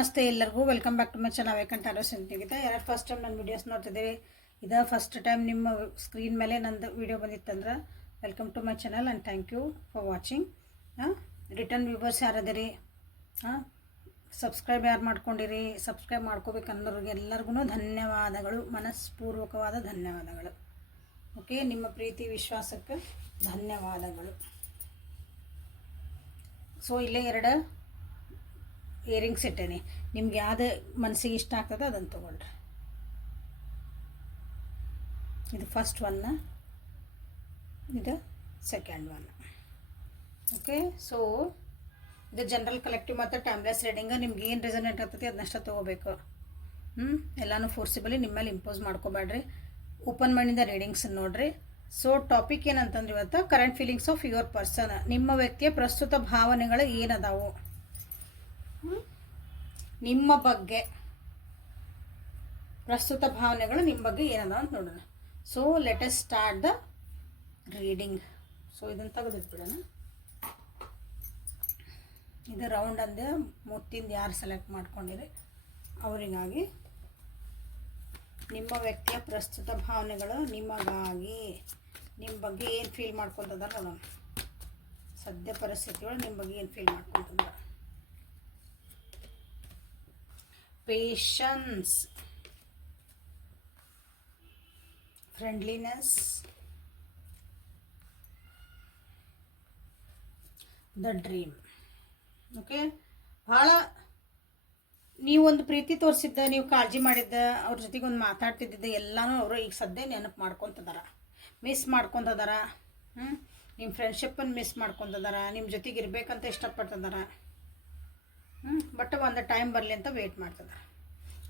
ನಮಸ್ತೆ ಎಲ್ಲರಿಗೂ welcome back to my channel Vaikantha ಆರೋಗ್ಯ. ಯಾರು ಫಸ್ಟ್ ಟೈಮ್ ನನ್ನ ವೀಡಿಯೋಸ್ ನೋಡ್ತಿದ್ದೀರಿ, ಇದು ಫಸ್ಟ್ ಟೈಮ್ ನಿಮ್ಮ ಸ್ಕ್ರೀನ್ ಮೇಲೆ ನಂದು ವೀಡಿಯೋ ಬಂದಿತ್ತಂದ್ರೆ welcome to my channel and thank you for watching. Return viewers ಯಾರದಿರಿ, ಸಬ್ಸ್ಕ್ರೈಬ್ ಯಾರು ಮಾಡ್ಕೊಂಡಿರಿ, ಸಬ್ಸ್ಕ್ರೈಬ್ ಮಾಡ್ಕೋಬೇಕು ಅನ್ನೋರಿಗೆ ಎಲ್ಲರಿಗೂ ಧನ್ಯವಾದಗಳು, ಮನಸ್ಪೂರ್ವಕವಾದ ಧನ್ಯವಾದಗಳು. ಓಕೆ, ನಿಮ್ಮ ಪ್ರೀತಿ ವಿಶ್ವಾಸಕ್ಕೆ ಧನ್ಯವಾದಗಳು. ಸೊ ಇಲ್ಲೇ ಎರಡು ಇಯರಿಂಗ್ಸ್ ಇಟ್ಟೇನೆ, ನಿಮ್ಗೆ ಯಾವ್ದು ಮನಸ್ಸಿಗೆ ಇಷ್ಟ ಆಗ್ತದೆ ಅದನ್ನು ತೊಗೊಳ್ರಿ. ಇದು ಫಸ್ಟ್ ಒನ್, ಇದು ಸೆಕೆಂಡ್ ಒನ್. ಓಕೆ, ಸೊ ಇದು ಜನರಲ್ ಕಲೆಕ್ಟಿವ್ ಮತ್ತು ಟೈಮ್ಲೆಸ್ ರೀಡಿಂಗ್. ನಿಮ್ಗೆ ಏನು ರೆಸನೇಟ್ ಆಗ್ತದೆ ಅದನ್ನಷ್ಟ ತೊಗೋಬೇಕು. ಎಲ್ಲನೂ ಫೋರ್ಸಿಬಲಿ ನಿಮ್ಮ ಮೇಲೆ ಇಂಪೋಸ್ ಮಾಡ್ಕೋಬೇಡ್ರಿ. ಓಪನ್ ಮೈಂಡಿಂದ ರೀಡಿಂಗ್ಸ್ ನೋಡ್ರಿ. ಸೊ ಟಾಪಿಕ್ ಏನಂತಂದ್ರೆ ಇವತ್ತು current feelings of your person. ನಿಮ್ಮ ವ್ಯಕ್ತಿಯ ಪ್ರಸ್ತುತ ಭಾವನೆಗಳು ಏನದಾವು ನಿಮ್ಮ ಬಗ್ಗೆ, ಪ್ರಸ್ತುತ ಭಾವನೆಗಳು ನಿಮ್ಮ ಬಗ್ಗೆ ಏನದಾವ ಅಂತ ನೋಡೋಣ. So let us start the reading. So ಇದನ್ನು ತೆಗೆದಿಟ್ಬಿಡೋಣ. ಇದು ರೌಂಡ್ ಅಂದೆ ಮುತ್ತಿಂದ ಯಾರು ಸೆಲೆಕ್ಟ್ ಮಾಡ್ಕೊಂಡಿರಿ ಅವರಿಗಾಗಿ. ನಿಮ್ಮ ವ್ಯಕ್ತಿಯ ಪ್ರಸ್ತುತ ಭಾವನೆಗಳು ನಿಮಗಾಗಿ, ನಿಮ್ಮ ಬಗ್ಗೆ ಏನು ಫೀಲ್ ಮಾಡ್ಕೊತದಾರ ನೋಡೋಣ. ಸದ್ಯ ಪರಿಸ್ಥಿತಿಗಳು ನಿಮ್ಮ ಬಗ್ಗೆ ಏನು ಫೀಲ್ ಮಾಡ್ಕೊತದಾರ. Patience, friendliness, the dream. Okay, ಭಾಳ ನೀವು ಒಂದು ಪ್ರೀತಿ ತೋರಿಸಿದ್ದ, ನೀವು ಕಾಳಜಿ ಮಾಡಿದ್ದ, ಅವ್ರ ಜೊತೆಗೆ ಒಂದು ಮಾತಾಡ್ತಿದ್ದ ಎಲ್ಲನೂ ಅವರು ಈಗ ಸದ್ಯ ನೆನಪು ಮಾಡ್ಕೊತದಾರ, ಮಿಸ್ ಮಾಡ್ಕೊತದಾರ. ನಿಮ್ಮ ಫ್ರೆಂಡ್ಶಿಪ್ಪನ್ನು ಮಿಸ್ ಮಾಡ್ಕೊತದಾರ, ನಿಮ್ಮ ಜೊತೆಗೆ ಇರಬೇಕಂತ ಇಷ್ಟಪಡ್ತದಾರ. ಬಟ್ ಒಂದು ಟೈಮ್ ಬರಲಿ ಅಂತ ವೆಯ್ಟ್ ಮಾಡ್ತದೆ.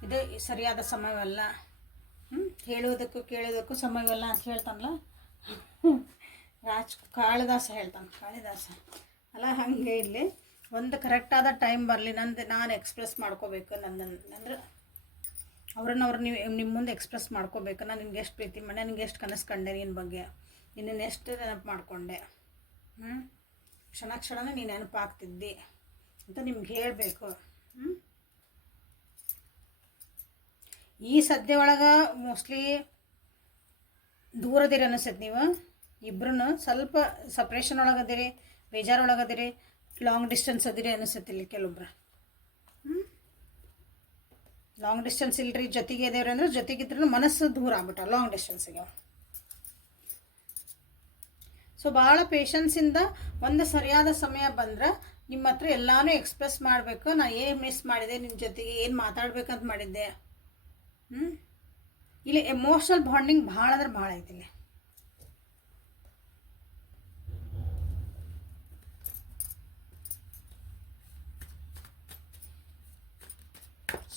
ಇದು ಸರಿಯಾದ ಸಮಯವಲ್ಲ, ಹೇಳೋದಕ್ಕೂ ಕೇಳೋದಕ್ಕೂ ಸಮಯವಲ್ಲ ಅಂತ ಹೇಳ್ತಾನಲ್ಲ ಕಾಳಿದಾಸ ಹೇಳ್ತಾನೆ. ಕಾಳಿದಾಸ ಅಲ್ಲ, ಹಾಗೆ ಇಲ್ಲಿ ಒಂದು ಕರೆಕ್ಟಾದ ಟೈಮ್ ಬರಲಿ, ನಾನು ಎಕ್ಸ್ಪ್ರೆಸ್ ಮಾಡ್ಕೋಬೇಕು. ಅಂದ್ರೆ ಅವ್ರು ನಿಮ್ಮ ಮುಂದೆ ಎಕ್ಸ್ಪ್ರೆಸ್ ಮಾಡ್ಕೋಬೇಕು. ನಾನು ನಿನ್ಗೆ ಎಷ್ಟು ಪ್ರೀತಿ ಮಾಡಿ, ನಿನ್ಗೆ ಎಷ್ಟು ಕನಸು ಕಂಡೆ, ನಿನ್ನ ಬಗ್ಗೆ ನಿನ್ನನ್ನು ಎಷ್ಟು ನೆನಪು ಮಾಡಿಕೊಂಡೆ, ಕ್ಷಣ ಕ್ಷಣನೇ ನೀನು ನೆನಪಾಗ್ತಿದ್ದಿ ಅಂತ ನಿಮ್ಗೆ ಹೇಳಬೇಕು. ಈ ಸದ್ಯ ಒಳಗೆ ಮೋಸ್ಟ್ಲಿ ದೂರದಿರಿ ಅನಿಸ್ತೈತೆ. ನೀವು ಇಬ್ಬರೂ ಸ್ವಲ್ಪ ಸಪ್ರೇಷನ್ ಒಳಗದಿರಿ, ಬೇಜಾರೊಳಗದಿರಿ, ಲಾಂಗ್ ಡಿಸ್ಟೆನ್ಸ್ ಅದಿರಿ ಅನಿಸ್ತೈತಿ. ಇಲ್ಲಿ ಕೆಲವೊಬ್ರು ಲಾಂಗ್ ಡಿಸ್ಟೆನ್ಸ್ ಇಲ್ರಿ, ಜೊತೆಗೆ ಇದೇವ್ರಿ ಅಂದ್ರೆ ಜೊತೆಗಿದ್ರೂ ಮನಸ್ಸು ದೂರ ಆಗ್ಬಿಟ್ಟ ಲಾಂಗ್ ಡಿಸ್ಟೆನ್ಸಿಗೆ. ಸೊ ಭಾಳ ಪೇಷನ್ಸಿಂದ ಒಂದು ಸರಿಯಾದ ಸಮಯ ಬಂದ್ರೆ ನಿಮ್ಮ ಹತ್ರ ಎಲ್ಲನೂ ಎಕ್ಸ್ಪ್ರೆಸ್ ಮಾಡಬೇಕು. ನಾನು ಏನು ಮಿಸ್ ಮಾಡಿದೆ, ನಿಮ್ಮ ಜೊತೆಗೆ ಏನು ಮಾತಾಡ್ಬೇಕಂತ ಮಾಡಿದ್ದೆ. ಇಲ್ಲಿ ಎಮೋಷ್ನಲ್ ಬಾಂಡಿಂಗ್ ಭಾಳ ಅಂದ್ರೆ ಭಾಳ ಐತಿ ಇಲ್ಲಿ.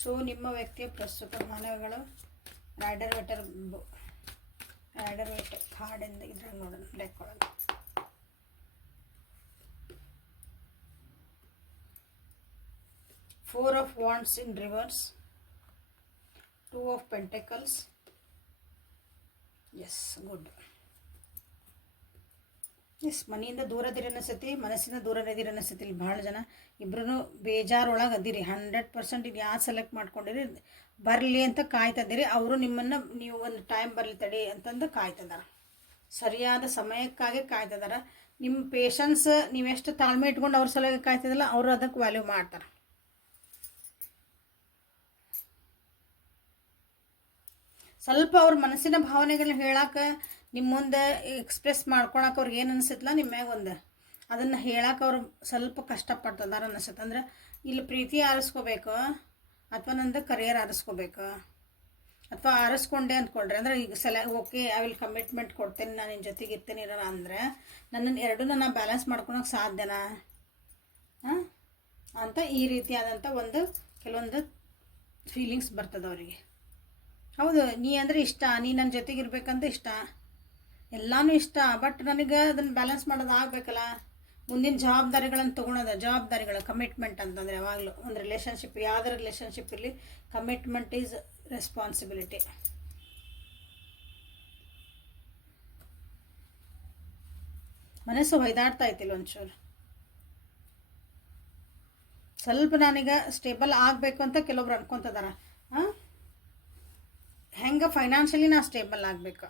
ಸೊ ನಿಮ್ಮ ವ್ಯಕ್ತಿಯ ಪ್ರಸ್ತುತ ಭಾವನೆಗಳು ರೈಡರ್ ವೇಟರ್ ಕಾರ್ಡಿಂದ ಇದ್ರಾಗ ನೋಡೋಣ, ಡೆಕ್ ಒಳಗೆ. Four of wands in reverse, two of pentacles. Yes, good. Yes, ಮನೆಯಿಂದ ದೂರದಿರಿ ಅನಿಸ್ತೈತಿ, ಮನಸ್ಸಿನ ದೂರದಿರಿ ಅನಿಸ್ತೈತಿ. ಇಲ್ಲಿ ಭಾಳ ಜನ ಇಬ್ಬರೂ ಬೇಜಾರೊಳಗೆ ಅದಿರಿ. 100% ಇದು ಯಾರು ಸೆಲೆಕ್ಟ್ ಮಾಡ್ಕೊಂಡಿರಿ ಬರಲಿ ಅಂತ ಕಾಯ್ತದಿರಿ. ಅವರು ನಿಮ್ಮನ್ನು ನೀವು ಒಂದು ಟೈಮ್ ಬರಲಿ ತಡಿ ಅಂತಂದು ಕಾಯ್ತದಾರ, ಸರಿಯಾದ ಸಮಯಕ್ಕಾಗಿ ಕಾಯ್ತದಾರ. ನಿಮ್ಮ ಪೇಷನ್ಸ್ ನೀವೆಷ್ಟು ತಾಳ್ಮೆ ಇಟ್ಕೊಂಡು ಅವ್ರ ಸಲುವಾಗಿ ಕಾಯ್ತದಲ್ಲ, ಅವರು ಅದಕ್ಕೆ ವ್ಯಾಲ್ಯೂ ಮಾಡ್ತಾರೆ. ಸ್ವಲ್ಪ ಅವ್ರ ಮನಸ್ಸಿನ ಭಾವನೆಗಳನ್ನ ಹೇಳಕ್ಕೆ, ನಿಮ್ಮ ಮುಂದೆ ಎಕ್ಸ್ಪ್ರೆಸ್ ಮಾಡ್ಕೊಳಕ್ಕೆ ಅವ್ರಿಗೆ ಏನು ಅನಿಸುತ್ತಲ್ಲ ನಿಮ್ಮ ಮ್ಯಾಗ ಒಂದು ಅದನ್ನು ಹೇಳಕ್ಕೆ ಅವ್ರು ಸ್ವಲ್ಪ ಕಷ್ಟಪಡ್ತದಾರ ಅನಿಸುತ್ತೆ. ಅಂದ್ರೆ ಇಲ್ಲಿ ಪ್ರೀತಿ ಆರಿಸ್ಕೋಬೇಕು ಅಥವಾ ನಂದು ಕರಿಯರ್ ಆರಿಸ್ಕೋಬೇಕು, ಅಥವಾ ಆರಿಸ್ಕೊಂಡೆ ಅಂದ್ಕೊಳ್ರಿ. ಅಂದ್ರೆ ಈಗ ಓಕೆ ಐ ವಿಲ್ ಕಮಿಟ್ಮೆಂಟ್ ಕೊಡ್ತೇನೆ, ನಾನು ನಿನ್ನ ಜೊತೆಗೆ ಇರ್ತೇನೆ ಇರೋಣ ಅಂದರೆ ನನ್ನನ್ನು ಎರಡೂ ನಾನು ಬ್ಯಾಲೆನ್ಸ್ ಮಾಡ್ಕೊಳಕ್ಕೆ ಸಾಧ್ಯನಾ ಅಂತ ಈ ರೀತಿಯಾದಂಥ ಕೆಲವೊಂದು ಫೀಲಿಂಗ್ಸ್ ಬರ್ತದೆ ಅವರಿಗೆ. ಹೌದು, ನೀ ಅಂದರೆ ಇಷ್ಟ, ನೀ ನನ್ನ ಜೊತೆಗೆ ಇರಬೇಕಂತ ಇಷ್ಟ, ಎಲ್ಲನೂ ಇಷ್ಟ, ಬಟ್ ನನಗೆ ಅದನ್ನು ಬ್ಯಾಲೆನ್ಸ್ ಮಾಡೋದು ಆಗಬೇಕಲ್ಲ. ಮುಂದಿನ ಜವಾಬ್ದಾರಿಗಳನ್ನು ತೊಗೊಳೋದು, ಜವಾಬ್ದಾರಿಗಳು ಕಮಿಟ್ಮೆಂಟ್ ಅಂತಂದರೆ ಯಾವಾಗಲೂ ಒಂದು ರಿಲೇಷನ್ಶಿಪ್, ಯಾವುದೇ ರಿಲೇಷನ್ಶಿಪ್ ಇರಲಿ, ಕಮಿಟ್ಮೆಂಟ್ ಈಸ್ ರೆಸ್ಪಾನ್ಸಿಬಿಲಿಟಿ. ಮನಸ್ಸು ಹೊಯ್ದಾಡ್ತಾ ಐತಿಲ್ಲ ಒಂಚೂರು. ಸ್ವಲ್ಪ ನಾನೀಗ ಸ್ಟೇಬಲ್ ಆಗಬೇಕು ಅಂತ ಕೆಲವೊಬ್ರು ಅನ್ಕೊತಿದಾರ. ಹೆಂಗೆ ಫೈನಾನ್ಷಿಯಲಿ ನಾ ಸ್ಟೇಬಲ್ ಆಗಬೇಕು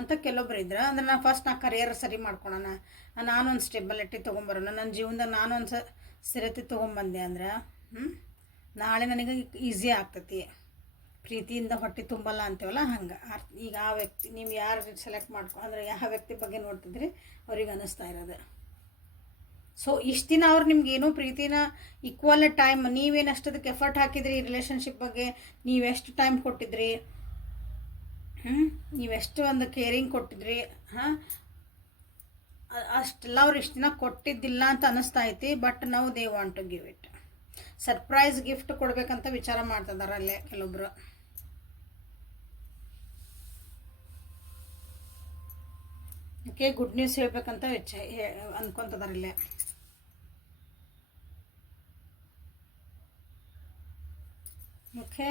ಅಂತ ಕೆಲವೊಬ್ರು ಇದ್ರೆ ಅಂದ್ರೆ ನಾ ಕರಿಯರ್ ಸರಿ ಮಾಡ್ಕೊಳೋಣ, ನಾನೊಂದು ಸ್ಟೆಬಿಲಿಟಿ ತೊಗೊಂಬರೋಣ, ನನ್ನ ಜೀವನದಾಗ ನಾನೊಂದು ಸ್ಥಿರತೆ ತೊಗೊಂಬಂದೆ ಅಂದ್ರೆ ನಾಳೆ ನನಗೆ ಈಸಿ ಆಗ್ತೈತಿ. ಪ್ರೀತಿಯಿಂದ ಹೊಟ್ಟೆ ತುಂಬಲ್ಲ ಅಂತೀವಲ್ಲ ಹಂಗೆ. ಈಗ ಆ ವ್ಯಕ್ತಿ ನೀವು ಯಾರು ಸೆಲೆಕ್ಟ್ ಅಂದರೆ ಯಾವ ವ್ಯಕ್ತಿ ಬಗ್ಗೆ ನೋಡ್ತಿದ್ರಿ ಅವ್ರಿಗೆ ಅನ್ನಿಸ್ತಾ ಇರೋದು. ಸೊ ಇಷ್ಟು ದಿನ ಅವ್ರು ನಿಮ್ಗೇನೋ ಪ್ರೀತಿನ ಈಕ್ವಲ್ ಟೈಮ್, ನೀವೇನು ಅಷ್ಟದಕ್ಕೆ ಎಫರ್ಟ್ ಹಾಕಿದ್ರಿ ಈ ರಿಲೇಷನ್ಶಿಪ್ ಬಗ್ಗೆ, ನೀವೆಷ್ಟು ಟೈಮ್ ಕೊಟ್ಟಿದ್ರಿ, ನೀವೆಷ್ಟು ಒಂದು ಕೇರಿಂಗ್ ಕೊಟ್ಟಿದ್ರಿ, ಅಷ್ಟೆಲ್ಲ ಅವ್ರು ಇಷ್ಟು ದಿನ ಕೊಟ್ಟಿದ್ದಿಲ್ಲ ಅಂತ ಅನ್ನಿಸ್ತಾ ಐತಿ. ಬಟ್ ನಾವು they want to give it. Surprise gift ಕೊಡ್ಬೇಕಂತ ವಿಚಾರ ಮಾಡ್ತಿದ್ದಾರೆ ಅಲ್ಲೇ ಕೆಲವೊಬ್ರು. ಓಕೆ, ಗುಡ್ ನ್ಯೂಸ್ ಹೇಳ್ಬೇಕಂತ ಅನ್ಕೊಂತದಾರ ಇಲ್ಲೇ. ಓಕೆ,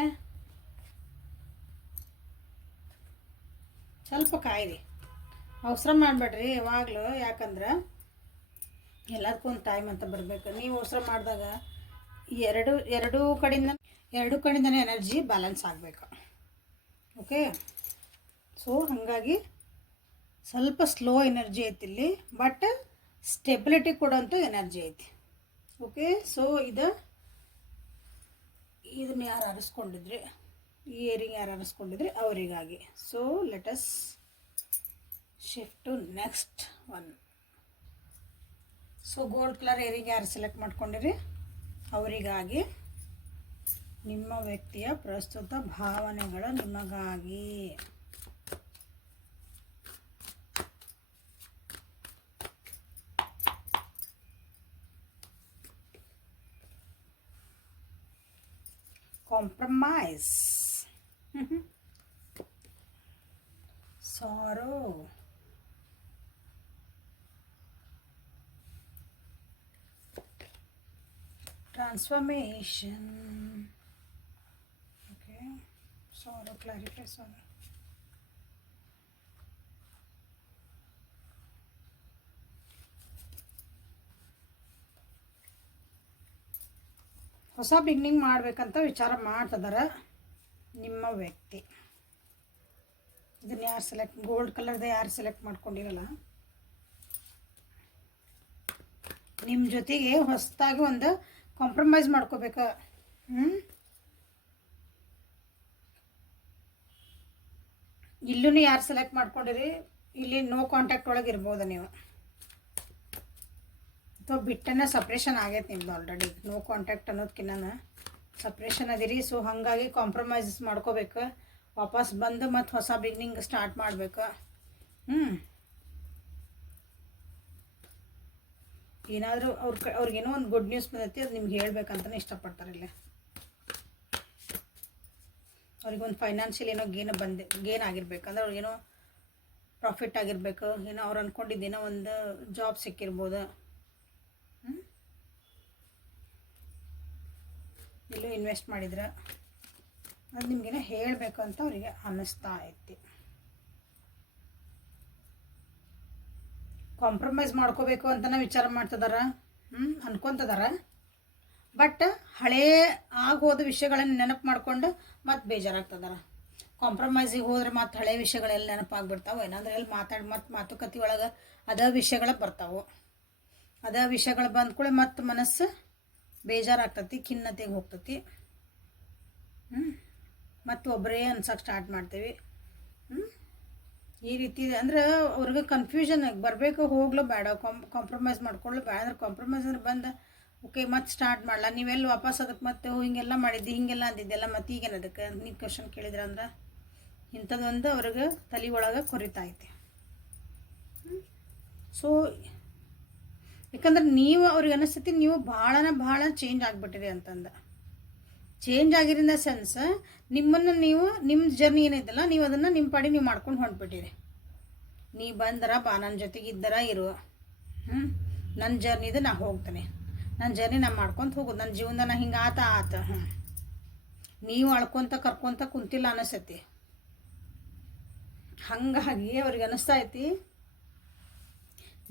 ಸ್ವಲ್ಪ ಕಾಯಿರಿ, ಅವಸರ ಮಾಡಬೇಡ್ರಿ ಯಾವಾಗಲೂ. ಯಾಕಂದ್ರೆ ಎಲ್ಲದಕ್ಕೂ ಒಂದು ಟೈಮ್ ಅಂತ ಬರಬೇಕು. ನೀವು ಅವಸರ ಮಾಡಿದಾಗ ಎರಡೂ ಕಡೆಯಿಂದನೇ ಎನರ್ಜಿ ಬ್ಯಾಲೆನ್ಸ್ ಆಗಬೇಕು. ಓಕೆ, ಸೊ ಹಾಗಾಗಿ ಸ್ವಲ್ಪ ಸ್ಲೋ ಎನರ್ಜಿ ಐತಿ ಇಲ್ಲಿ, ಬಟ್ ಸ್ಟೆಬಿಲಿಟಿ ಕೊಡೋಂಥ ಎನರ್ಜಿ ಐತಿ. ಓಕೆ, ಸೊ ಇದನ್ನ ಯಾರು ಅರಸ್ಕೊಂಡಿದ್ರಿ, ಈ ಇಯರಿಂಗ್ ಯಾರು ಅರಸ್ಕೊಂಡಿದ್ರಿ ಅವರಿಗಾಗಿ. So let us shift to next one. So gold colour earring ಯಾರು ಸೆಲೆಕ್ಟ್ ಮಾಡ್ಕೊಂಡಿರಿ ಅವರಿಗಾಗಿ ನಿಮ್ಮ ವ್ಯಕ್ತಿಯ ಪ್ರಸ್ತುತ ಭಾವನೆಗಳು ನಿಮಗಾಗಿ. Compromise, sorrow, transformation. Okay, sorrow, clarify sorrow. ಹೊಸ ಬಿಗ್ನಿಂಗ್ ಮಾಡಬೇಕಂತ ವಿಚಾರ ಮಾಡ್ತಿದ್ದಾರೆ ನಿಮ್ಮ ವ್ಯಕ್ತಿ. ಇದನ್ನು ಯಾರು ಗೋಲ್ಡ್ ಕಲರ್ದು ಯಾರು ಸೆಲೆಕ್ಟ್ ಮಾಡ್ಕೊಂಡಿರಲ್ಲ, ನಿಮ್ಮ ಜೊತೆಗೆ ಹೊಸದಾಗಿ ಒಂದು ಕಾಂಪ್ರಮೈಸ್ ಮಾಡ್ಕೋಬೇಕು. ಇಲ್ಲೂ ಯಾರು ಸೆಲೆಕ್ಟ್ ಮಾಡ್ಕೊಂಡಿರಿ, ಇಲ್ಲಿ ನೋ ಕಾಂಟ್ಯಾಕ್ಟ್ ಒಳಗೆ ಇರ್ಬೋದು ನೀವು, ಅಥವಾ ಬಿಟ್ಟನ ಸಪ್ರೇಷನ್ ಆಗೈತೆ ನಿಮ್ದು ಆಲ್ರೆಡಿ. ನೋ ಕಾಂಟ್ಯಾಕ್ಟ್ ಅನ್ನೋದಕ್ಕಿನ್ನ ಸಪ್ರೇಷನ್ ಅದಿರಿ. ಸೊ ಹಾಗಾಗಿ ಕಾಂಪ್ರಮೈಸ್ ಮಾಡ್ಕೋಬೇಕು, ವಾಪಸ್ ಬಂದು ಮತ್ತು ಹೊಸ ಬಿಗಿನಿಂಗ್ ಸ್ಟಾರ್ಟ್ ಮಾಡಬೇಕು. ಏನಾದರೂ ಅವ್ರಿಗೇನೋ ಒಂದು ಗುಡ್ ನ್ಯೂಸ್ ಬಂದೈತಿ, ಅದು ನಿಮ್ಗೆ ಹೇಳ್ಬೇಕಂತಲೇ ಇಷ್ಟಪಡ್ತಾರೆ ಇಲ್ಲೇ. ಅವ್ರಿಗೊಂದು ಫೈನಾನ್ಷಿಯಲ್ ಏನೋ ಗೇನ್ ಆಗಿರ್ಬೇಕು, ಅಂದ್ರೆ ಅವ್ರಿಗೇನೋ ಪ್ರಾಫಿಟ್ ಆಗಿರಬೇಕು, ಏನೋ ಅವ್ರು ಅಂದ್ಕೊಂಡಿದ್ದೇನೋ ಒಂದು ಜಾಬ್ ಸಿಕ್ಕಿರ್ಬೋದು, ಎಲ್ಲೋ ಇನ್ವೆಸ್ಟ್ ಮಾಡಿದ್ರೆ ಅದು ನಿಮಗೇನೋ ಹೇಳಬೇಕು ಅಂತ ಅವರಿಗೆ ಅನ್ನಿಸ್ತಾ ಐತಿ. ಕಾಂಪ್ರಮೈಸ್ ಮಾಡ್ಕೋಬೇಕು ಅಂತಲೇ ವಿಚಾರ ಮಾಡ್ತಿದಾರ, ಅನ್ಕೊತಿದಾರ. ಬಟ್ ಹಳೇ ಆಗೋದ ವಿಷಯಗಳನ್ನು ನೆನಪು ಮಾಡ್ಕೊಂಡು ಮತ್ತೆ ಬೇಜಾರಾಗ್ತದಾರ. ಕಾಂಪ್ರಮೈಸಿಗೆ ಹೋದ್ರೆ ಮತ್ತೆ ಹಳೆ ವಿಷಯಗಳೆಲ್ಲ ನೆನಪಾಗ್ಬಿಡ್ತಾವೆ. ಏನಂದ್ರೆ ಎಲ್ಲಿ ಮಾತುಕತೆ ಒಳಗೆ ಅದೇ ವಿಷಯಗಳು ಬರ್ತಾವೆ. ಅದೇ ವಿಷಯಗಳು ಬಂದ್ಕೂಳೆ ಮತ್ತೆ ಮನಸ್ಸು ಬೇಜಾರಾಗ್ತತಿ, ಖಿನ್ನತೆಗೆ ಹೋಗ್ತತಿ. ಮತ್ತು ಒಬ್ಬರೇ ಅನ್ಸಕ್ಕೆ ಸ್ಟಾರ್ಟ್ ಮಾಡ್ತೀವಿ. ಈ ರೀತಿ ಅಂದ್ರೆ ಅವ್ರಿಗೆ ಕನ್ಫ್ಯೂಷನ್ ಬರಬೇಕು, ಹೋಗ್ಲೋ ಬೇಡ, ಕಾಂಪ್ರಮೈಸ್ ಮಾಡ್ಕೊಳ್ಳೋ ಬೇಡ. ಅಂದ್ರೆ ಕಾಂಪ್ರಮೈಸ್ ಅಂದ್ರೆ ಬಂದು ಓಕೆ ಮತ್ತೆ ಸ್ಟಾರ್ಟ್ ಮಾಡಲ್ಲ, ನೀವೆಲ್ಲ ವಾಪಸ್ ಅದಕ್ಕೆ ಮತ್ತೆ ಹಿಂಗೆಲ್ಲ ಮಾಡಿದ್ದಿ, ಹಿಂಗೆಲ್ಲ ಅಂದಿದ್ದೆಲ್ಲ ಮತ್ತೆ ಈಗೇನು ಅದಕ್ಕೆ ನೀವು ಕ್ವಶನ್ ಕೇಳಿದ್ರೆ ಅಂದ್ರೆ ಇಂಥದ್ದೊಂದು ಅವ್ರಿಗೆ ತಲೆ ಒಳಗೆ ಕೊರಿತಾ ಐತಿ. ಸೊ ಯಾಕಂದ್ರೆ ನೀವು ಅವ್ರಿಗೆ ಅನಿಸ್ತೈತಿ ನೀವು ಭಾಳ ಚೇಂಜ್ ಆಗಿಬಿಟ್ಟಿರಿ ಅಂತಂದು. ಚೇಂಜ್ ಆಗಿರಿಂದ ಸೆನ್ಸ್ ನಿಮ್ಮನ್ನು ನೀವು ನಿಮ್ಮ ಜರ್ನಿ ಏನೈತಲ್ಲ ನೀವು ಅದನ್ನು ನಿಮ್ಮ ಪಾಡಿ ನೀವು ಮಾಡ್ಕೊಂಡು ಹೊಂಟ್ಬಿಟ್ಟಿರಿ. ನೀ ಬಂದರ ಬಾ, ನನ್ನ ಜೊತೆಗೆ ಇದ್ದರ ಇರು, ನನ್ನ ಜರ್ನಿದು ನಾ ಹೋಗ್ತೇನೆ, ನನ್ನ ಜರ್ನಿ ನಾ ಮಾಡ್ಕೊತ ಹೋಗೋದು, ನನ್ನ ಜೀವನದ ನಾ ಹಿಂಗೆ ಆತ ನೀವು ಅಳ್ಕೊತ ಕರ್ಕೊತ ಕುಂತಿಲ್ಲ ಅನಿಸ್ತೈತಿ. ಹಾಗಾಗಿ ಅವ್ರಿಗೆ ಅನ್ನಿಸ್ತಾ ಐತಿ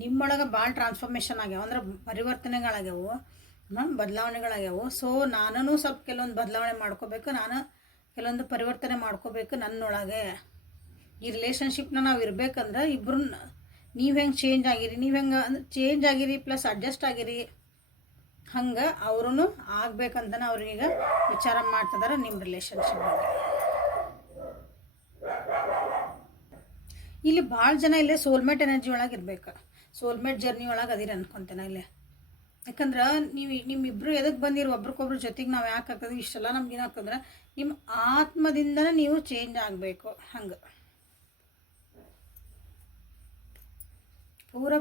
ನಿಮ್ಮೊಳಗೆ ಭಾಳ ಟ್ರಾನ್ಸ್ಫಾರ್ಮೇಷನ್ ಆಗ್ಯಾವ, ಅಂದ್ರೆ ಪರಿವರ್ತನೆಗಳಾಗ್ಯಾವು. ಬದಲಾವಣೆಗಳಾಗ್ಯಾವು. ಸೊ ನಾನು ಸ್ವಲ್ಪ ಕೆಲವೊಂದು ಬದಲಾವಣೆ ಮಾಡ್ಕೋಬೇಕು, ನಾನು ಕೆಲವೊಂದು ಪರಿವರ್ತನೆ ಮಾಡ್ಕೋಬೇಕು ನನ್ನೊಳಗೆ. ಈ ರಿಲೇಷನ್ಶಿಪ್ನ ನಾವು ಇರಬೇಕಂದ್ರೆ ಇಬ್ಬರು ನೀವು ಹೆಂಗೆ ಚೇಂಜ್ ಆಗಿರಿ, ನೀವು ಹೆಂಗೆ ಚೇಂಜ್ ಆಗಿರಿ ಪ್ಲಸ್ ಅಡ್ಜಸ್ಟ್ ಆಗಿರಿ, ಹಂಗೆ ಅವ್ರೂ ಆಗ್ಬೇಕಂತನ ಅವ್ರಿಗೀಗ ವಿಚಾರ ಮಾಡ್ತಿದ್ದಾರೆ ನಿಮ್ಮ ರಿಲೇಷನ್ಶಿಪ್ ಬಗ್ಗೆ. ಇಲ್ಲಿ ಭಾಳ ಜನ ಇಲ್ಲೇ ಸೋಲ್ಮೇಟ್ ಎನರ್ಜಿ ಒಳಗೆ ಇರ್ಬೇಕು, ಸೋಲ್ಮೇಟ್ ಜರ್ನಿ ಒಳಗೆ ಅದಿರ ಅನ್ಕೊತೇನೆ ಇಲ್ಲೇ. ಯಾಕಂದ್ರೆ ನಿಮ್ಮಿಬ್ಬರು ಎದಕ್ಕೆ ಬಂದಿರೋ ಒಬ್ರಿಗೊಬ್ರು ಜೊತೆಗೆ ನಾವು ಯಾಕೆ ಆಗ್ತದೆ ಇಷ್ಟೆಲ್ಲ ನಮ್ಗೇನಾಗ್ತಂದ್ರೆ ನಿಮ್ಮ ಆತ್ಮದಿಂದನೇ ನೀವು ಚೇಂಜ್ ಆಗಬೇಕು. ಹಂಗೆ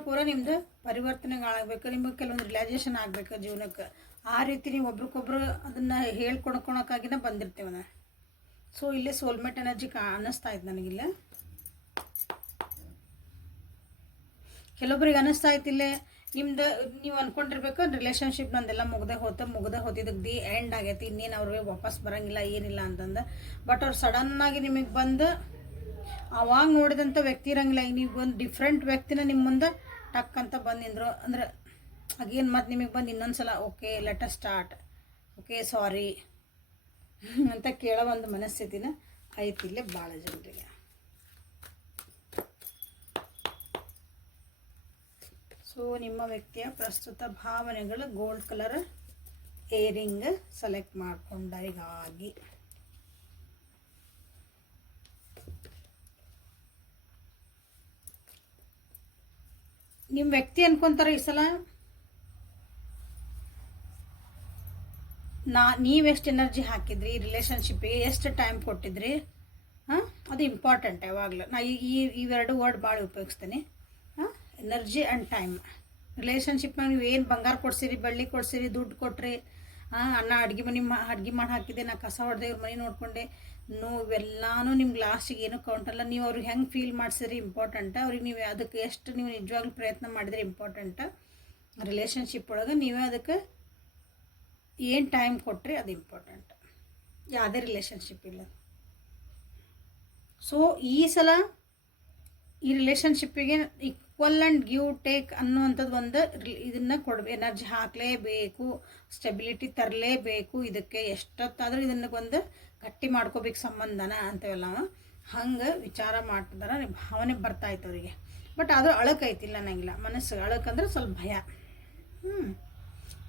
ಪೂರ ನಿಮ್ಮದು ಪರಿವರ್ತನೆಗಳಾಗಬೇಕು, ನಿಮಗೆ ಕೆಲವೊಂದು ರಿಯಲೈಸೇಷನ್ ಆಗಬೇಕು ಜೀವನಕ್ಕೆ. ಆ ರೀತಿ ನೀವು ಒಬ್ರಿಗೊಬ್ರು ಅದನ್ನು ಹೇಳ್ಕೊಳ್ಕೊಳಕ್ಕಾಗಿನೇ ಬಂದಿರ್ತೀವಿ ನಾನು. ಸೊ ಇಲ್ಲೇ ಸೋಲ್ಮೇಟ್ ಎನರ್ಜಿ ಅನ್ನಿಸ್ತಾ ಇತ್ತು ನನಗಿಲ್ಲ. ಕೆಲವೊಬ್ರಿಗೆ ಅನ್ನಿಸ್ತಾ ಇತ್ತಿಲ್ಲೇ ನಿಮ್ದು ನೀವು ಅಂದ್ಕೊಂಡಿರ್ಬೇಕು ರಿಲೇಷನ್ಶಿಪ್ ನಂದೆಲ್ಲ ಮುಗ್ದೆ ಹೋತಿದ್ದಕ್ಕೆ ದಿ ಎಂಡ್ ಆಗೈತಿ, ಇನ್ನೇನು ಅವ್ರಿಗೆ ವಾಪಸ್ ಬರೋಂಗಿಲ್ಲ ಏನಿಲ್ಲ ಅಂತಂದು. ಬಟ್ ಅವ್ರು ಸಡನ್ನಾಗಿ ನಿಮಗೆ ಬಂದು ಅವಾಗ ನೋಡಿದಂಥ ವ್ಯಕ್ತಿ ಇರೋಂಗಿಲ್ಲ, ಈಗ ನೀವು ಒಂದು ಡಿಫ್ರೆಂಟ್ ವ್ಯಕ್ತಿನ ನಿಮ್ಮ ಮುಂದೆ ಟಕ್ ಅಂತ ಬಂದಿಂದ್ರು ಅಂದ್ರೆ ಅಗೇನು ಮತ್ತು ನಿಮಗೆ ಬಂದು ಇನ್ನೊಂದು ಸಲ okay let us start, okay sorry ಅಂತ ಕೇಳೋ ಒಂದು ಮನಸ್ಥಿತಿನ ಐತಿಲ್ಲೇ ಭಾಳ ಜನರಿಗೆ. ಸೊ ನಿಮ್ಮ ವ್ಯಕ್ತಿಯ ಪ್ರಸ್ತುತ ಭಾವನೆಗಳು ಗೋಲ್ಡ್ ಕಲರ್ ಏರಿಂಗ್ ಸೆಲೆಕ್ಟ್ ಮಾಡಿಕೊಂಡರಿಗಾಗಿ ನಿಮ್ಮ ವ್ಯಕ್ತಿ ಅನ್ಕೊಂತಾರೆ ಈ ಸಲ ನೀವೆಷ್ಟು ಎನರ್ಜಿ ಹಾಕಿದ್ರಿ ಈ ರಿಲೇಷನ್ಶಿಪ್ಪಿಗೆ, ಎಷ್ಟು ಟೈಮ್ ಕೊಟ್ಟಿದ್ರಿ, ಅದು ಇಂಪಾರ್ಟೆಂಟ್ ಯಾವಾಗಲೂ. ನಾ ಇವೆರಡು ವರ್ಡ್ ಭಾಳ ಉಪಯೋಗಿಸ್ತೀನಿ, ಎನರ್ಜಿ ಆ್ಯಂಡ್ ಟೈಮ್. ರಿಲೇಷನ್ಶಿಪ್ನಾಗ ನೀವು ಏನು ಬಂಗಾರ ಕೊಡ್ಸಿರಿ, ಬೆಳ್ಳಿ ಕೊಡ್ಸಿರಿ, ದುಡ್ಡು ಕೊಟ್ರಿ, ಅನ್ನ ಅಡುಗೆ ಮಾಡಿ ಹಾಕಿದೆ, ನಾ ಕಸ ಹೊಡೆದೆ, ಇವ್ರ ಮನೆ ನೋಡಿಕೊಂಡೆ, ಇವೆಲ್ಲನೂ ನಿಮ್ಗೆ ಲಾಸ್ಟಿಗೆ ಏನೂ ಕೌಂಟಲ್ಲ. ನೀವು ಅವ್ರಿಗೆ ಹೆಂಗೆ ಫೀಲ್ ಮಾಡಿಸಿರಿ ಇಂಪಾರ್ಟೆಂಟ್, ಅವ್ರಿಗೆ ನೀವು ಅದಕ್ಕೆ ಎಷ್ಟು ನೀವು ನಿಜವಾಗ್ಲೂ ಪ್ರಯತ್ನ ಮಾಡಿದ್ರೆ ಇಂಪಾರ್ಟೆಂಟ್. ರಿಲೇಷನ್ಶಿಪ್ ಒಳಗೆ ನೀವೇ ಅದಕ್ಕೆ ಏನು ಟೈಮ್ ಕೊಟ್ರಿ ಅದು ಇಂಪಾರ್ಟೆಂಟ್, ಯಾವುದೇ ರಿಲೇಷನ್ಶಿಪ್ ಇಲ್ಲ. ಸೊ ಈ ಸಲ ಈ ರಿಲೇಷನ್ಶಿಪ್ಪಿಗೆ ಈಕ್ವಲ್ ಆ್ಯಂಡ್ ಗಿವ್ ಟೇಕ್ ಅನ್ನುವಂಥದ್ದು ಒಂದು ಇದನ್ನು ಎನರ್ಜಿ ಹಾಕಲೇಬೇಕು, ಸ್ಟೆಬಿಲಿಟಿ ತರಲೇಬೇಕು. ಇದಕ್ಕೆ ಎಷ್ಟೊತ್ತಾದರೂ ಇದನ್ನು ಒಂದು ಗಟ್ಟಿ ಮಾಡ್ಕೋಬೇಕು ಸಂಬಂಧನ ಅಂತೇವಲ್ಲ, ಹಂಗೆ ವಿಚಾರ ಮಾಡ್ತಿದಾರೆ, ಭಾವನೆ ಬರ್ತಾಯಿತ್ತು ಅವರಿಗೆ. ಬಟ್ ಆದರೂ ಅಳಕೈತಿಲ್ಲ ನನಗಿಲ್ಲ, ಮನಸ್ಸು ಅಳಕಂದ್ರೆ ಸ್ವಲ್ಪ ಭಯ.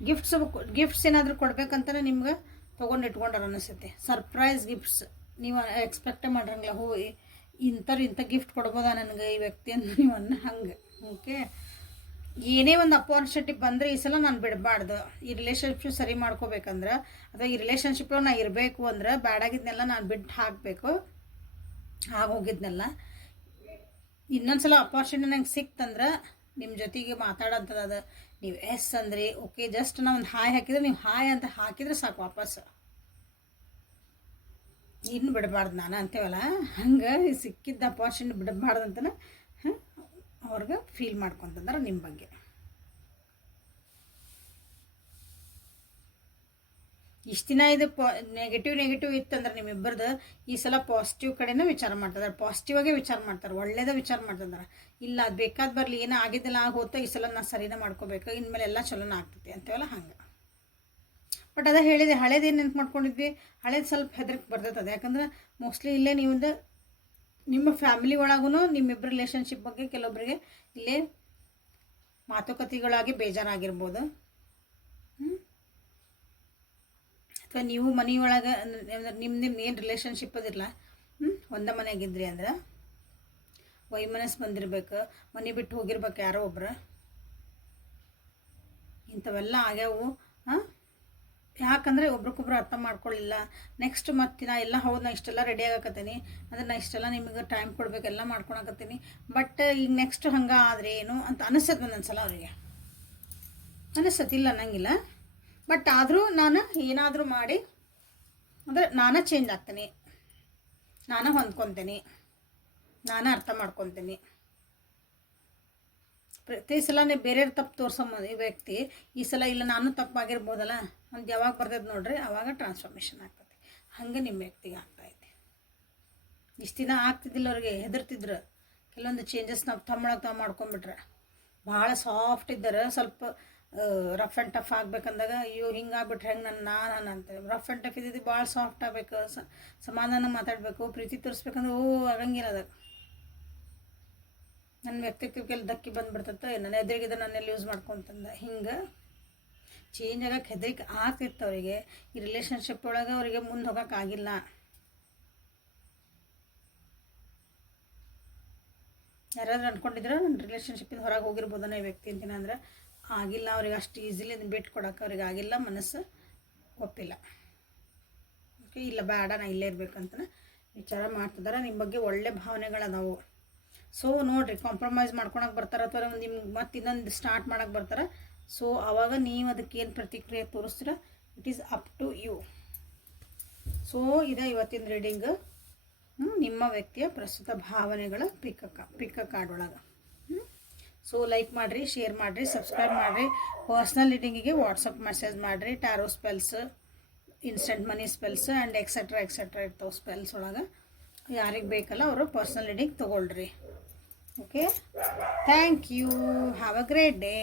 ಗಿಫ್ಟ್ಸ್ ಏನಾದರೂ ಕೊಡ್ಬೇಕಂತಲೇ ನಿಮ್ಗೆ ತೊಗೊಂಡು ಇಟ್ಕೊಂಡ್ರೆ ಅನಿಸುತ್ತೆ. ಸರ್ಪ್ರೈಸ್ ಗಿಫ್ಟ್ಸ್ ನೀವು ಎಕ್ಸ್ಪೆಕ್ಟೇ ಮಾಡಿರಂಗಿಲ್ಲ, ಇಂಥ ಗಿಫ್ಟ್ ಕೊಡ್ಬೋದಾ ನನಗೆ ಈ ವ್ಯಕ್ತಿ ಅಂತ ನೀವು ಹಂಗೆ. ಓಕೆ, ಏನೇ ಒಂದು ಅಪಾರ್ಚುನಿಟಿ ಬಂದರೆ ಈ ಸಲ ನಾನು ಬಿಡಬಾರ್ದು. ಈ ರಿಲೇಷನ್ಶಿಪ್ ಸರಿ ಮಾಡ್ಕೋಬೇಕಂದ್ರೆ ಅಥವಾ ಈ ರಿಲೇಷನ್ಶಿಪ್లో ನಾನು ಇರಬೇಕು ಅಂದ್ರೆ ಬ್ಯಾಡಾಗಿದ್ನೆಲ್ಲ ನಾನು ಬಿಟ್ಟು ಹಾಕಬೇಕು, ಆಗೋಗಿದ್ನೆಲ್ಲ. ಇನ್ನೊಂದು ಸಲ ಅಪಾರ್ಚುನಿಟಿ ನಂಗೆ ಸಿಕ್ತಂದ್ರೆ ನಿಮ್ಮ ಜೊತೆಗೆ ಮಾತಾಡೋಂಥದ್ದು ಅದು. ನೀವು ಎಸ್ ಅಂದರೆ ಓಕೆ, ಜಸ್ಟ್ ನಾ ಒಂದು ಹಾಯ್ ಹಾಕಿದ್ರೆ ನೀವು ಹಾಯ್ ಅಂತ ಹಾಕಿದರೆ ಸಾಕು ವಾಪಸ್. ಇನ್ನು ಬಿಡಬಾರ್ದು ನಾನು ಅಂತೇವಲ್ಲ, ಹಂಗೆ ಸಿಕ್ಕಿದ್ದ ಅಪಾರ್ಚುನಿಟಿ ಬಿಡಬಾರ್ದು ಅಂತಲೇ ಅವ್ರಿಗೆ ಫೀಲ್ ಮಾಡ್ಕೊತಂದ್ರೆ ನಿಮ್ಮ ಬಗ್ಗೆ. ಇಷ್ಟು ದಿನ ಇದು ನೆಗೆಟಿವ್ ಇತ್ತಂದ್ರೆ ನಿಮ್ಮಿಬ್ಬರದು, ಈ ಸಲ ಪಾಸಿಟಿವ್ ಕಡೆನೇ ವಿಚಾರ ಮಾಡ್ತಿದ್ದಾರೆ, ಪಾಸಿಟಿವಾಗೇ ವಿಚಾರ ಮಾಡ್ತಾರೆ, ಒಳ್ಳೇದೇ ವಿಚಾರ ಮಾಡ್ತಿದ್ದಾರೆ. ಇಲ್ಲ ಅದು ಬೇಕಾದ ಬರಲಿ, ಏನೋ ಆಗಿದ್ದಿಲ್ಲ ಆಗೋತಾ, ಈ ಸಲ ನಾನು ಸರಿನೇ ಮಾಡ್ಕೋಬೇಕು, ಇನ್ಮೇಲೆ ಎಲ್ಲ ಚಲೋನ ಆಗ್ತೈತಿ ಅಂತೇವಲ್ಲ ಹಂಗೆ. ಬಟ್ ಅದೇ ಹೇಳಿದೆ, ಹಳೇದೇನು ನೆನ್ಪು ಮಾಡ್ಕೊಂಡಿದ್ವಿ, ಹಳೇದು ಸ್ವಲ್ಪ ಹೆದರಿಕೆ ಬರ್ತೈತದೆ. ಯಾಕಂದ್ರೆ ಮೋಸ್ಟ್ಲಿ ಇಲ್ಲೇ ನೀವೊಂದು ನಿಮ್ಮ ಫ್ಯಾಮಿಲಿ ಒಳಗೂ ನಿಮ್ಮಿಬ್ಬರ ರಿಲೇಷನ್ಶಿಪ್ ಬಗ್ಗೆ ಕೆಲವೊಬ್ಬರಿಗೆ ಇಲ್ಲೇ ಮಾತುಕತೆಗಳಾಗಿ ಬೇಜಾರಾಗಿರ್ಬೋದು. ಅಥವಾ ನೀವು ಮನೆಯೊಳಗೆ ನಿಮ್ದು ಏನು ರಿಲೇಷನ್ಶಿಪ್ ಅದಿರಲ್ಲ, ಒಂದೇ ಮನೆಯಾಗಿದ್ರಿ ಅಂದ್ರೆ ವೈಮನಸ್ಸು ಬಂದಿರ್ಬೇಕು, ಮನೆ ಬಿಟ್ಟು ಹೋಗಿರ್ಬೇಕು ಯಾರೋ ಒಬ್ರು. ಇಂಥವೆಲ್ಲ ಆಗ್ಯಾವು. ಯಾಕಂದರೆ ಒಬ್ರಿಗೊಬ್ರು ಅರ್ಥ ಮಾಡ್ಕೊಳ್ಳಿಲ್ಲ. ನೆಕ್ಸ್ಟ್ ಮತ್ತೆ ನಾ ಎಲ್ಲ ಹೌದು, ನಾ ಇಷ್ಟೆಲ್ಲ ರೆಡಿ ಆಗಕತ್ತೀನಿ ಅಂದರೆ ನಾ ಇಷ್ಟೆಲ್ಲ ನಿಮಗೆ ಟೈಮ್ ಕೊಡ್ಬೇಕು, ಎಲ್ಲ ಮಾಡ್ಕೊಳಕತ್ತೀನಿ. ಬಟ್ ಈಗ ನೆಕ್ಸ್ಟ್ ಹಂಗೆ ಆದರೆ ಏನು ಅಂತ ಅನಿಸ್ತದೆ ಒಂದೊಂದ್ಸಲ ಅವರಿಗೆ. ಅನಿಸ್ತತಿಲ್ಲ ಅನ್ನಂಗಿಲ್ಲ, ಬಟ್ ಆದರೂ ನಾನು ಏನಾದರೂ ಮಾಡಿ ಅಂದರೆ ನಾನು ಚೇಂಜ್ ಆಗ್ತೀನಿ, ನಾನು ಹೊಂದ್ಕೊತೀನಿ, ನಾನು ಅರ್ಥ ಮಾಡ್ಕೊತೀನಿ. ಪ್ರತಿ ಸಲ ನೀವು ಬೇರೆಯವ್ರು ತಪ್ಪು ತೋರ್ಸೋ ಈ ವ್ಯಕ್ತಿ ಈ ಸಲ ಇಲ್ಲ ನಾನು ತಪ್ಪಾಗಿರ್ಬೋದಲ್ಲ ಒಂದು ಯಾವಾಗ ಬರ್ತದೆ ನೋಡ್ರಿ, ಆವಾಗ ಟ್ರಾನ್ಸ್ಫಾರ್ಮೇಷನ್ ಆಗ್ತದೆ. ಹಂಗೆ ನಿಮ್ಮ ವ್ಯಕ್ತಿಗೆ ಆಗ್ತಾಯಿದೆ. ಇಷ್ಟು ದಿನ ಆಗ್ತಿದ್ದಿಲ್ಲ, ಅವ್ರಿಗೆ ಹೆದರ್ತಿದ್ರು. ಕೆಲವೊಂದು ಚೇಂಜಸ್ ನಾವು ತಮ್ಮೊಳಗೆ ತಾವು ಮಾಡ್ಕೊಂಬಿಟ್ರೆ. ಭಾಳ ಸಾಫ್ಟ್ ಇದ್ದಾರೆ, ಸ್ವಲ್ಪ ರಫ್ ಆ್ಯಂಡ್ ಟಫ್ ಆಗ್ಬೇಕಂದಾಗ ಅಯ್ಯೋ ಹಿಂಗೆ ಆಗ್ಬಿಟ್ರೆ ಹೆಂಗೆ ನಾನು ಅಂತೇವೆ. ರಫ್ ಆ್ಯಂಡ್ ಟಫ್ ಇದ್ದಿದ್ದು ಭಾಳ ಸಾಫ್ಟ್ ಆಗಬೇಕು, ಸಮಾಧಾನ ಮಾತಾಡಬೇಕು, ಪ್ರೀತಿ ತೋರಿಸ್ಬೇಕಂದ್ರೆ ಆಗಂಗಿಲ್ಲ ಅದಾಗ. ನನ್ನ ವ್ಯಕ್ತಿತ್ವಕ್ಕೆಲ್ಲ ಧಕ್ಕಿ ಬಂದುಬಿಡ್ತೈತೆ, ನನ್ನ ಎದುರಿಗಿದ ನನ್ನೆಲ್ಲ ಯೂಸ್ ಮಾಡ್ಕೊತಂದ. ಹಿಂಗೆ ಚೇಂಜ್ ಆಗಕ್ಕೆ ಹೆದರಿಕೆ ಆಗ್ತಿತ್ತು ಅವರಿಗೆ. ಈ ರಿಲೇಷನ್ಶಿಪ್ ಒಳಗೆ ಅವರಿಗೆ ಮುಂದೆ ಹೋಗೋಕ್ಕಾಗಿಲ್ಲ. ಯಾರಾದ್ರೂ ಅಂದ್ಕೊಂಡಿದ್ರೆ ನನ್ನ ರಿಲೇಷನ್ಶಿಪ್ಪಿಂದ ಹೊರಗೆ ಹೋಗಿರ್ಬೋದನ್ನ ಈ ವ್ಯಕ್ತಿ ಅಂತೀನಿ, ಅಂದ್ರೆ ಆಗಿಲ್ಲ ಅವ್ರಿಗೆ. ಅಷ್ಟು ಈಸಿಲಿ ಅದನ್ನು ಬಿಟ್ಟು ಕೊಡೋಕೆ ಅವ್ರಿಗೆ ಆಗಿಲ್ಲ, ಮನಸ್ಸು ಒಪ್ಪಿಲ್ಲ. ಓಕೆ, ಇಲ್ಲ ಬೇಡ ನಾ ಇಲ್ಲೇ ಇರ್ಬೇಕಂತ ವಿಚಾರ ಮಾಡ್ತಿದ್ದಾರೆ. ನಿಮ್ಮ ಬಗ್ಗೆ ಒಳ್ಳೆ ಭಾವನೆಗಳದಾವು. ಸೊ ನೋಡಿರಿ, ಕಾಂಪ್ರಮೈಸ್ ಮಾಡ್ಕೊಳಕ್ಕೆ ಬರ್ತಾರೆ ಅಥವಾ ನಿಮ್ಗೆ ಮತ್ತೆ ಇನ್ನೊಂದು ಸ್ಟಾರ್ಟ್ ಮಾಡೋಕ್ಕೆ ಬರ್ತಾರೆ. ಸೊ ಆವಾಗ ನೀವು ಅದಕ್ಕೇನು ಪ್ರತಿಕ್ರಿಯೆ ತೋರಿಸ್ತೀರ, it is up to you. So ಇದೆ ಇವತ್ತಿನ ರೀಡಿಂಗ್. ನಿಮ್ಮ ವ್ಯಕ್ತಿಯ ಪ್ರಸ್ತುತ ಭಾವನೆಗಳ ಪಿಕ್ಕ ಕಾರ್ಡ್ ಒಳಗೆ. ಸೊ ಲೈಕ್ ಮಾಡಿರಿ, ಶೇರ್ ಮಾಡಿರಿ, ಸಬ್ಸ್ಕ್ರೈಬ್ ಮಾಡಿರಿ. ಪರ್ಸ್ನಲ್ ರೀಡಿಂಗಿಗೆ ವಾಟ್ಸಪ್ ಮೆಸೇಜ್ ಮಾಡಿರಿ. Tarot spells, instant money spells and etcetera ಇರ್ತಾವೆ ಸ್ಪೆಲ್ಸ್ ಒಳಗೆ. ಯಾರಿಗೆ ಬೇಕಲ್ಲ ಅವರು ಪರ್ಸ್ನಲ್ ರೀಡಿಂಗ್ ತೊಗೊಳ್ರಿ. Okay, thank you. Have a great day.